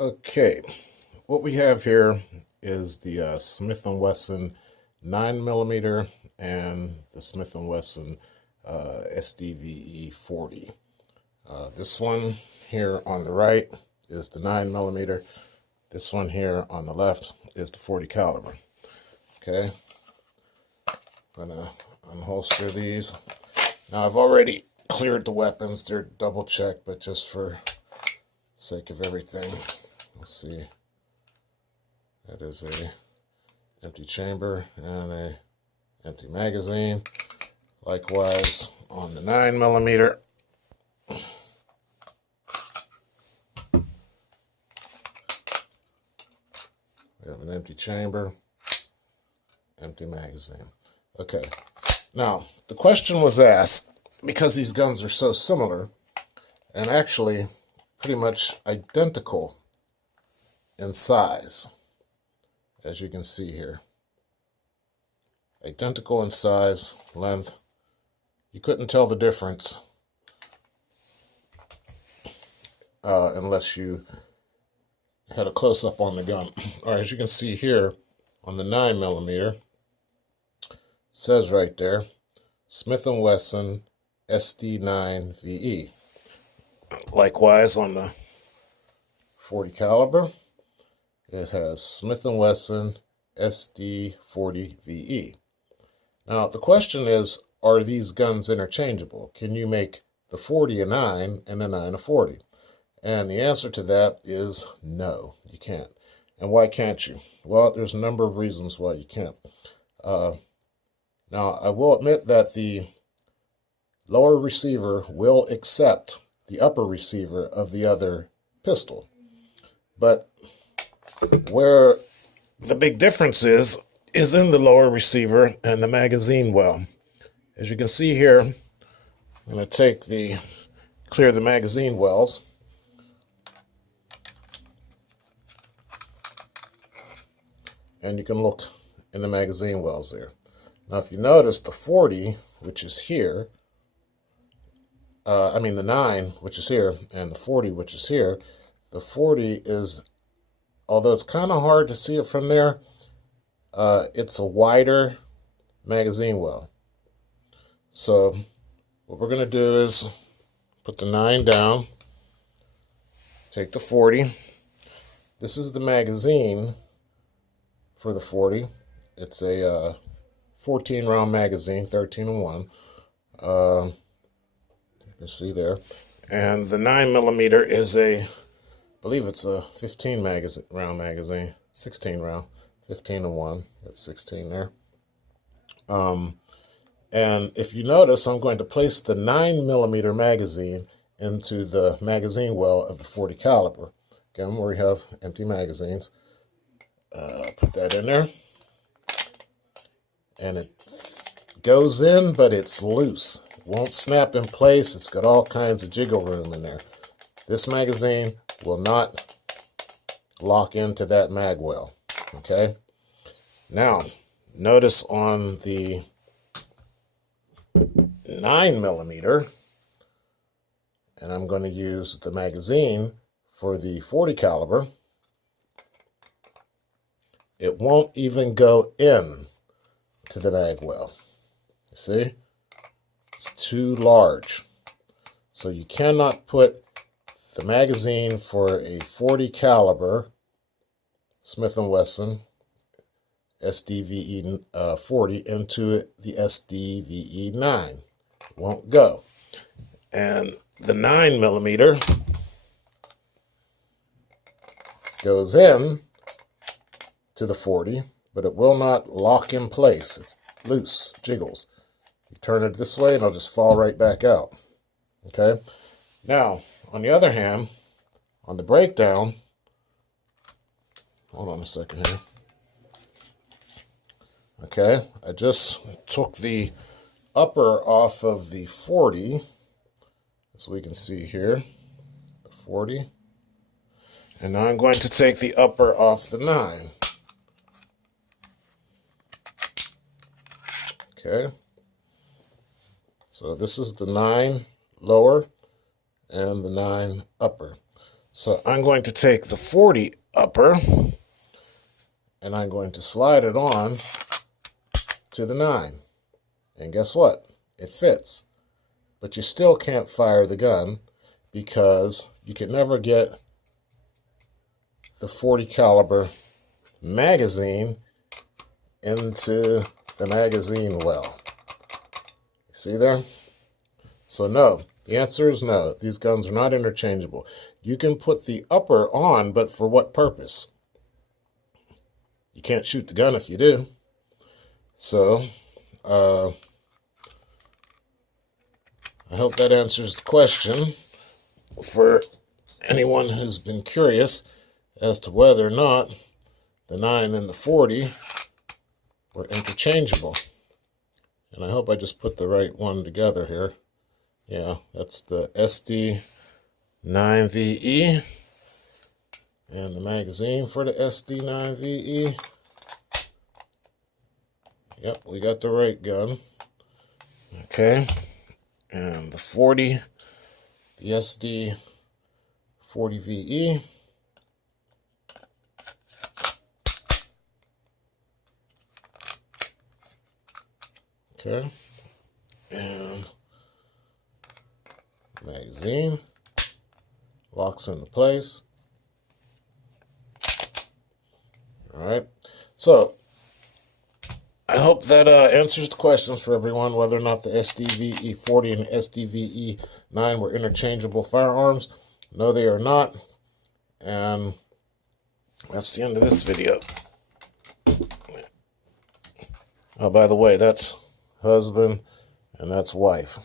Okay, what we have here is the Smith & Wesson 9mm and the Smith & Wesson SD40VE. This one here on the right is the 9mm. This one here on the left is the 40 caliber. Okay, I'm gonna unholster these. Now I've already cleared the weapons. They're double checked, but just for sake of everything, let's see. That is a empty chamber and a empty magazine. Likewise on the 9mm. We have an empty chamber, empty magazine. Okay, now the question was asked, because these guns are so similar and actually pretty much identical in size, as you can see here. Identical in size, length. You couldn't tell the difference unless you had a close-up on the gun. All right, as you can see here on the 9mm, says right there, Smith & Wesson SD9VE. Likewise on the 40 caliber, it has Smith & Wesson SD40VE. Now the question is, are these guns interchangeable? Can you make the 40 a 9 and the 9 a 40? And the answer to that is no, you can't. And why can't you? Well, there's a number of reasons why you can't. Now, I will admit that the lower receiver will accept the upper receiver of the other pistol. But where the big difference is in the lower receiver and the magazine well. As you can see here, I'm going to clear the magazine wells. And you can look in the magazine wells there. Now, if you notice, the 40, which is here, the 9, which is here, and the 40, which is here, the 40 is, although it's kind of hard to see it from there, it's a wider magazine well. So what we're going to do is put the 9 down, take the 40. This is the magazine for the 40. It's a 14-round magazine, 13-1. You can see there. And the 9mm is I believe it's a 15-round magazine, 16-round, 15-1. That's 16 there. And if you notice, I'm going to place the 9mm magazine into the magazine well of the 40 caliber. Again, where we have empty magazines. Put that in there. And it goes in, but it's loose. It won't snap in place. It's got all kinds of jiggle room in there. This magazine will not lock into that mag well. Okay? Now, notice on the 9mm, and I'm going to use the magazine for the 40 caliber, it won't even go in to the mag well. See? It's too large. So you cannot put the magazine for a 40 caliber Smith & Wesson SDVE 40 into the SDVE 9. It won't go. And the 9mm goes in to the 40, but it will not lock in place. It's loose, jiggles. You turn it this way and it'll just fall right back out. Okay? Now, on the other hand, on the breakdown, hold on a second here. Okay, I just took the upper off of the 40, as we can see here, the 40. And now I'm going to take the upper off the 9. Okay, so this is the 9 lower and the 9 upper. So I'm going to take the 40 upper and I'm going to slide it on to the 9. And guess what? It fits. But you still can't fire the gun because you can never get the 40 caliber magazine into the magazine well. You see there? So no, the answer is no. These guns are not interchangeable. You can put the upper on, but for what purpose? You can't shoot the gun if you do. So, I hope that answers the question for anyone who's been curious as to whether or not the 9 and the 40 were interchangeable. And I hope I just put the right one together here. Yeah, that's the SD9VE. And the magazine for the SD9VE. Yep, we got the right gun. Okay. And the 40, the SD40VE. Okay. And magazine locks into place. All right. So I hope that answers the questions for everyone, whether or not the SDVE40 and SDVE9 were interchangeable firearms. No, they are not. And that's the end of this video. Oh, by the way, that's husband and that's wife.